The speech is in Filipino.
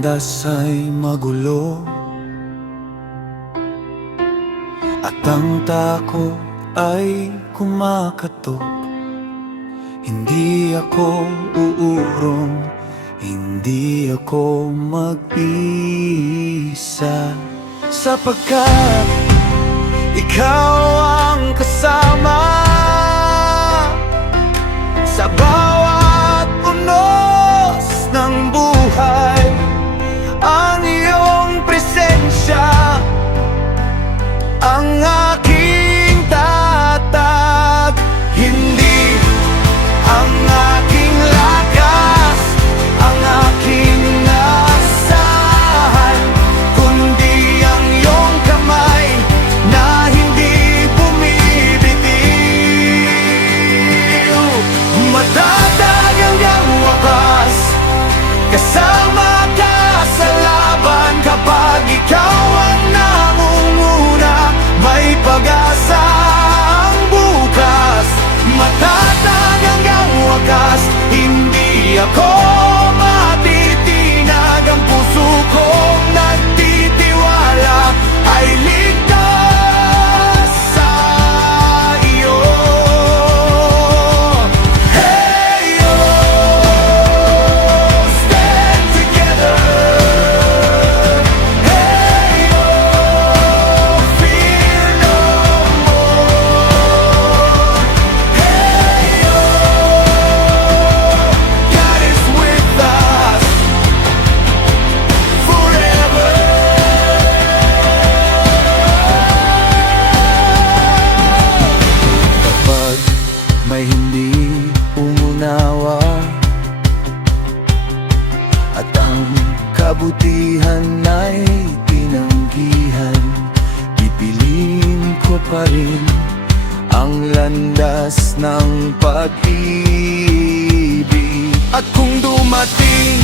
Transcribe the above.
landas ay magulo at ang takot ay kumakatok. Hindi ako uurong, hindi ako mag-isa, sapagkat ikaw ang kasama sa bawat unos ng buhay. Ang iyong presensya ang aking tatag, hindi ang aking lakas, ang aking asahan, kundi ang iyong kamay na hindi bumibitiw. Matatag hanggang wakas, kasama ka sa laban. Kapag ikaw ang nangunguna, may pag-asa ang bukas. Matatag hanggang wakas, hindi ako matitinag. Ang puso kong nagtitiwala ay ligtas sa iyo. Hey, oh, stand together. Hey, oh, fear no more. Hey, oh, God is with us forever. Kapag may hindi umunawa at ang kabutihan ay tinanggihan, pipiliin ko pa rin ang landas ng pag-ibig. At kung dumating